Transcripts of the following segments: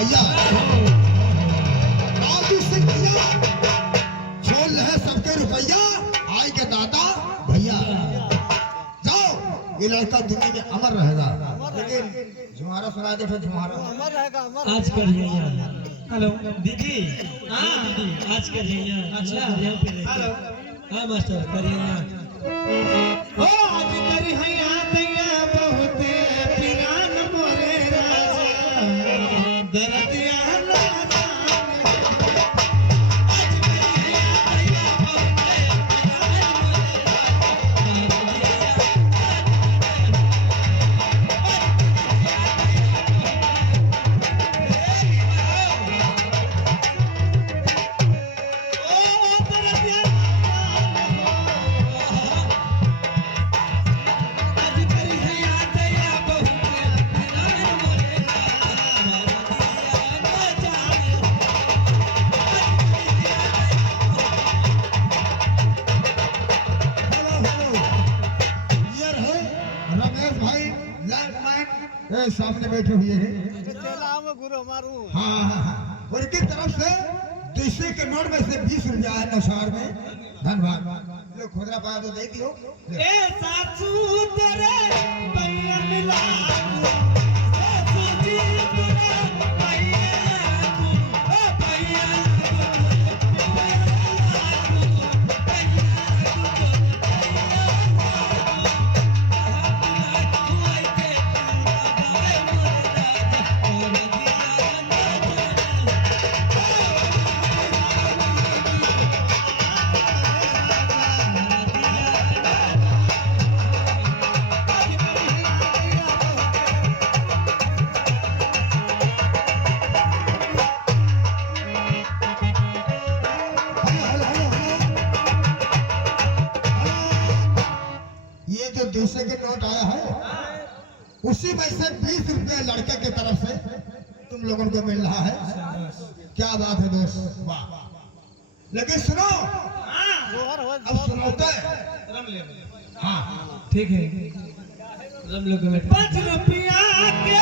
भैया राजू सिंह भैया छोड़ रहे सबके रुपया आए के दादा भैया जाओ। ये लड़का दुनिया में अमर रहेगा। लेकिन झुमारा सुना दो, झुमारा अमर रहेगा, अमर आज करिए यार। हेलो दीदी, हाँ दीदी आज करिए यार। अच्छा यहाँ पे हेलो, हाँ मास्टर करिए यार। ओ आज करी है याद या बहुत पिरान मोरे राजा दर्द यार राजा। आज करी है याद या बहुत पिरान मोरे सामने बैठे हुए हैं। गुरु मारू। हाँ और की तरफ से दूसरे के नोट में से 20 रुपया है नौशहर में। धन्यवाद। लो खुदरा पाया तो दे दियो। ए सासू तेरे पैया मिला दूसरे के नोट आया है उसी में से 20 रुपये लड़के की तरफ से तुम लोगों को मिल रहा है। क्या बात है दोस्त, वाह। लेकिन सुनो अब सुनाते हाँ ठीक है रम लोग 5 रुपया के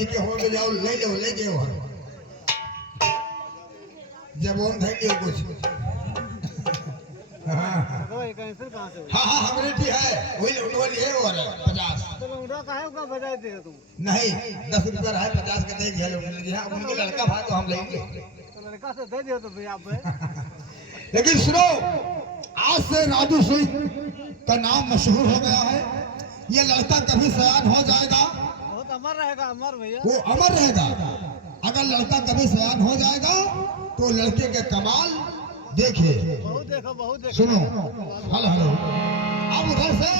के हो के जाओ ले जाओ जब ओम धैल लियो कुछ। हाँ हमरे ठीक है वही लौंडा लिए और 50 तो लौंडा काहे का बजाय दे तुम नहीं 10 रुपया है 50 के दे दिया लोग ने। हाँ उनके लड़का भाई तो हम लेंगे तो लड़का से दे दियो तो भैया आप। लेकिन सुनो आज से राजू सिंह का नाम मशहूर हो गया है। ये लड़का कभी सयान हो जाएगा बहुत अमर रहेगा, अमर भैया वो अमर रहेगा। अगर लड़का कभी सयान हो जाएगा तो लड़के के कमाल देखे। बहुत देखो सुनो हेलो अब उधर से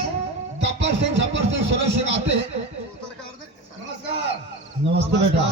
गब्बर सिंह झब्बर सिंह सुरेश सिंह आते हैं। नमस्कार। नमस्ते बेटा।